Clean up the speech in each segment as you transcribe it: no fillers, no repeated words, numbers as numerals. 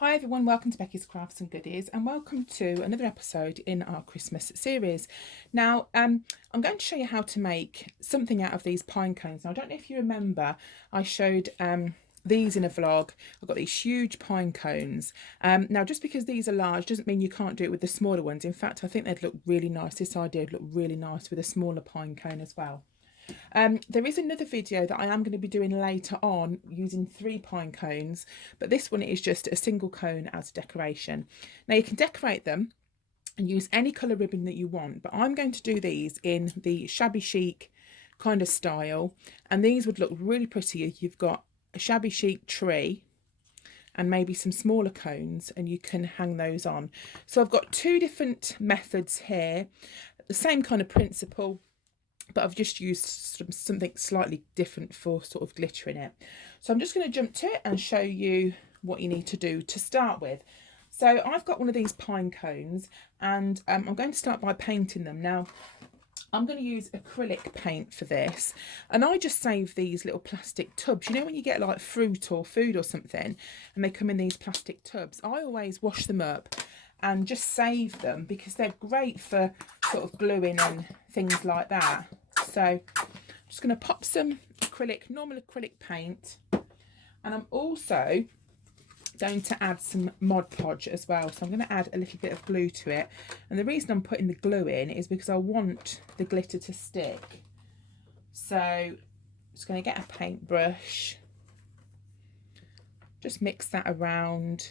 Hi everyone, welcome to Becky's Crafts and Goodies and welcome to another episode in our Christmas series. Now, I'm going to show you how to make something out of these pine cones. Now, I don't know if you remember, I showed these in a vlog. I've got these huge pine cones. Now, just because these are large doesn't mean you can't do it with the smaller ones. In fact, I think they'd look really nice. This idea would look really nice with a smaller pine cone as well. There is another video that I am going to be doing later on using 3 pine cones, but this one is just a single cone as decoration. Now you can decorate them and use any colour ribbon that you want, but I'm going to do these in the shabby chic kind of style, and these would look really pretty. You've got a shabby chic tree and maybe some smaller cones, and you can hang those on. So I've got 2 different methods here, the same kind of principle, but I've just used something slightly different for sort of glitter in it. So I'm just going to jump to it and show you what you need to do to start with. So I've got one of these pine cones, and I'm going to start by painting them. Now, I'm going to use acrylic paint for this, and I just save these little plastic tubs. You know when you get like fruit or food or something and they come in these plastic tubs, I always wash them up and just save them because they're great for sort of gluing and things like that. So I'm just going to pop some normal acrylic paint, and I'm also going to add some Mod Podge as well. So I'm going to add a little bit of glue to it, and the reason I'm putting the glue in is because I want the glitter to stick. So I'm just going to get a paintbrush, just mix that around,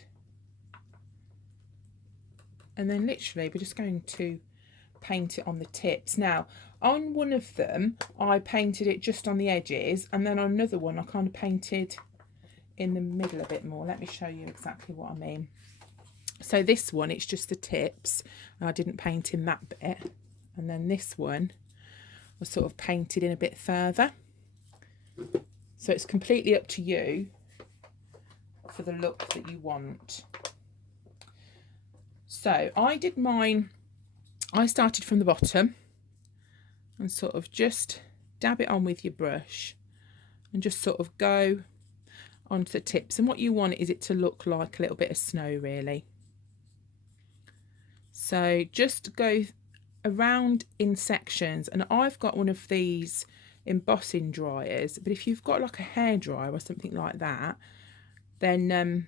and then literally we're just going to paint it on the tips. Now, on one of them I painted it just on the edges, and then on another one I kind of painted in the middle a bit more. Let me show you exactly what I mean. So this one, it's just the tips, and I didn't paint in that bit, and then this one was sort of painted in a bit further. So it's completely up to you for the look that you want. So I did mine, I started from the bottom and sort of just dab it on with your brush and just sort of go onto the tips. And what you want is it to look like a little bit of snow, really. So just go around in sections, and I've got one of these embossing dryers, but if you've got like a hairdryer or something like that, then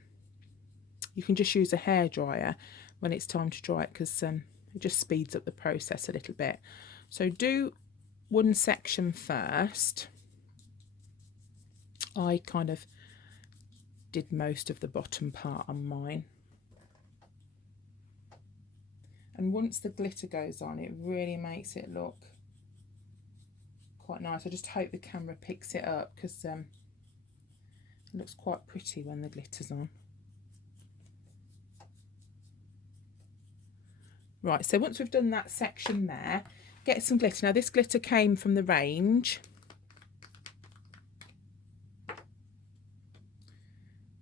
you can just use a hairdryer when it's time to dry it, because it just speeds up the process a little bit. So do one section first. I kind of did most of the bottom part on mine, and once the glitter goes on, it really makes it look quite nice. I just hope the camera picks it up, because it looks quite pretty when the glitter's on. Right, so once we've done that section there, get some glitter. Now this glitter came from the range.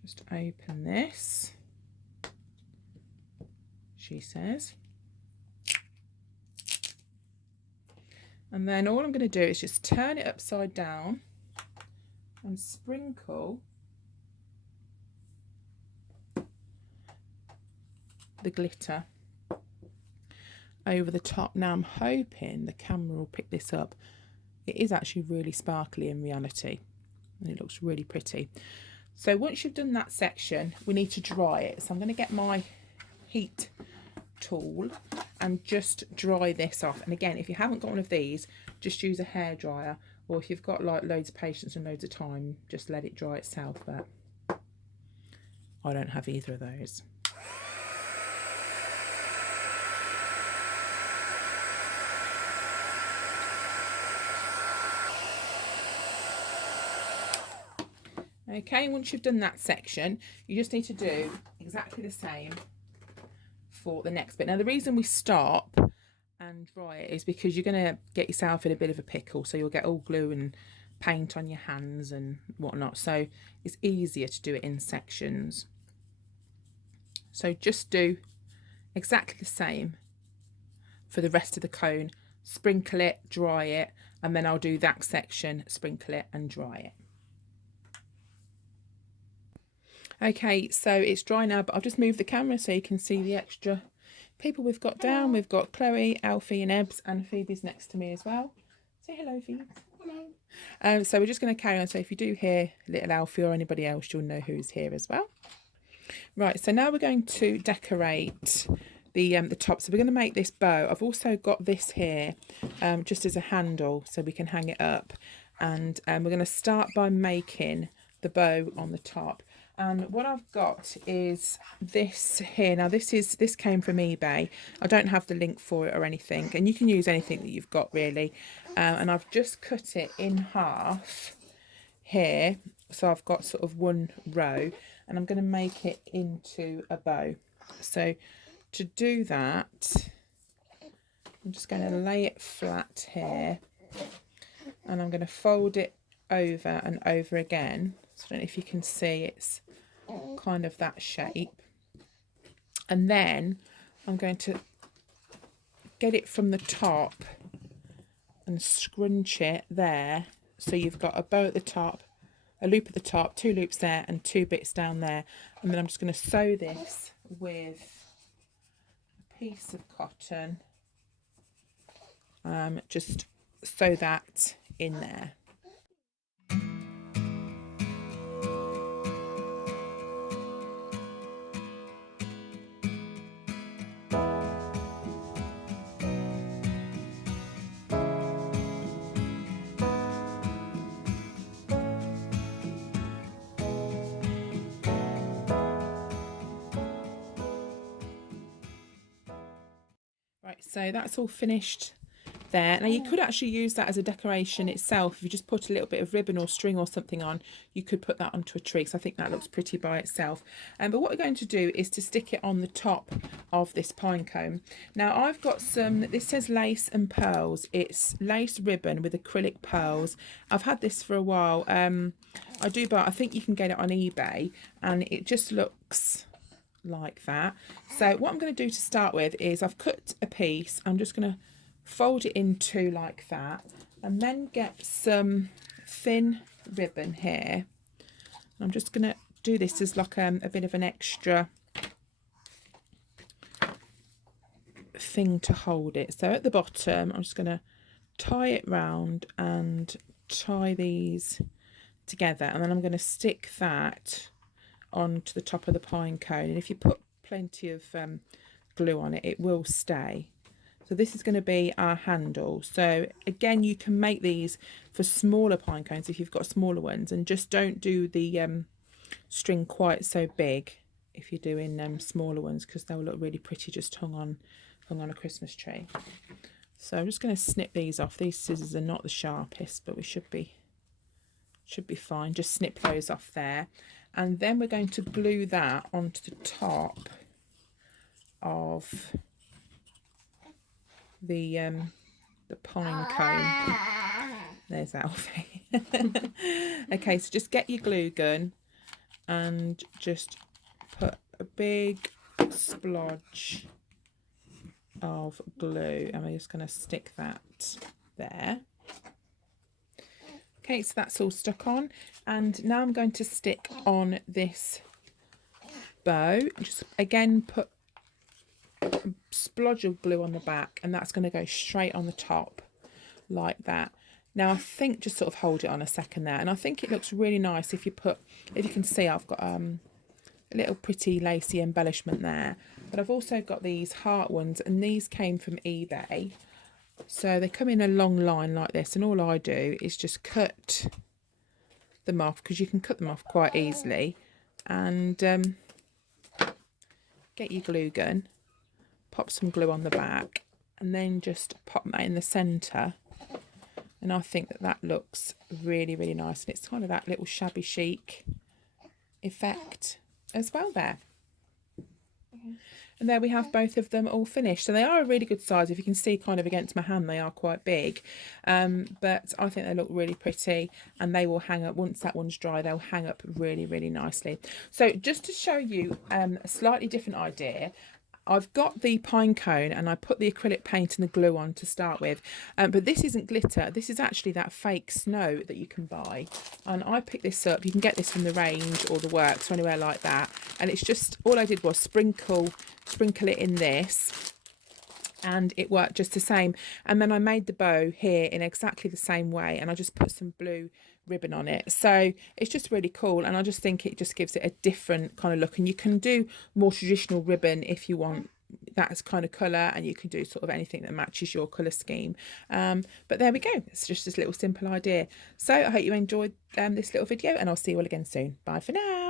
Just open this, she says. And then all I'm going to do is just turn it upside down and sprinkle the glitter over the top. Now I'm hoping the camera will pick this up. It is actually really sparkly in reality, and it looks really pretty. So once you've done that section, we need to dry it. So I'm going to get my heat tool and just dry this off. And again, if you haven't got one of these, just use a hairdryer, or if you've got like loads of patience and loads of time, just let it dry itself. But I don't have either of those. Okay, once you've done that section, you just need to do exactly the same for the next bit. Now, the reason we stop and dry it is because you're going to get yourself in a bit of a pickle, so you'll get all glue and paint on your hands and whatnot. So it's easier to do it in sections. So just do exactly the same for the rest of the cone. Sprinkle it, dry it, and then I'll do that section, sprinkle it and dry it. Okay, so it's dry now, but I've just moved the camera so you can see the extra people we've got down. We've got Chloe, Alfie and Ebbs, and Phoebe's next to me as well. Say hello, Phoebe. Hello. So we're just going to carry on. So if you do hear little Alfie or anybody else, you'll know who's here as well. Right, so now we're going to decorate the top. So we're going to make this bow. I've also got this here just as a handle so we can hang it up. And we're going to start by making the bow on the top. And what I've got is this here. Now this came from eBay. I don't have the link for it or anything, and you can use anything that you've got really. And I've just cut it in half here, so I've got sort of one row, and I'm going to make it into a bow. So to do that, I'm just going to lay it flat here, and I'm going to fold it over and over again. So I don't know if you can see, it's kind of that shape. And then I'm going to get it from the top and scrunch it there, so you've got a bow at the top, a loop at the top, 2 loops there and 2 bits down there. And then I'm just going to sew this with a piece of cotton, just sew that in there. Right, so that's all finished there. Now you could actually use that as a decoration itself. If you just put a little bit of ribbon or string or something on, you could put that onto a tree. So I think that looks pretty by itself. But what we're going to do is to stick it on the top of this pine cone. Now I've got some, this says lace and pearls. It's lace ribbon with acrylic pearls. I've had this for a while. I think you can get it on eBay, and it just looks like that. So what I'm going to do to start with is I've cut a piece. I'm just going to fold it in 2 like that, and then get some thin ribbon here. I'm just going to do this as like a bit of an extra thing to hold it. So at the bottom I'm just going to tie it round and tie these together, and then I'm going to stick that onto the top of the pine cone. And if you put plenty of glue on it, it will stay. So this is going to be our handle. So again, you can make these for smaller pine cones if you've got smaller ones, and just don't do the string quite so big if you're doing smaller ones, because they'll look really pretty just hung on a Christmas tree. So I'm just going to snip these off. These scissors are not the sharpest, but we should be fine. Just snip those off there, and then we're going to glue that onto the top of the pine cone. There's Alfie. Okay, so just get your glue gun and just put a big splodge of glue, and we're just going to stick that there. Okay, so that's all stuck on, and now I'm going to stick on this bow. Just again put a splodge of glue on the back, and that's going to go straight on the top like that. Now I think just sort of hold it on a second there, and I think it looks really nice if you can see I've got a little pretty lacy embellishment there, but I've also got these heart ones, and these came from eBay. So they come in a long line like this, and all I do is just cut them off, because you can cut them off quite easily, and get your glue gun, pop some glue on the back, and then just pop that in the centre. And I think that looks really, really nice, and it's kind of that little shabby chic effect as well there. And there we have both of them all finished. So they are a really good size. If you can see kind of against my hand, they are quite big, but I think they look really pretty, and they will hang up once that one's dry. They'll hang up really, really nicely. So just to show you a slightly different idea, I've got the pine cone and I put the acrylic paint and the glue on to start with, but this isn't glitter. This is actually that fake snow that you can buy, and I picked this up. You can get this from the Range or the Works or anywhere like that, and it's just, all I did was sprinkle it in this, and it worked just the same. And then I made the bow here in exactly the same way, and I just put some blue ribbon on it, so it's just really cool, and I just think it just gives it a different kind of look. And you can do more traditional ribbon if you want that kind of colour, and you can do sort of anything that matches your colour scheme, but there we go. It's just this little simple idea. So I hope you enjoyed this little video, and I'll see you all again soon. Bye for now.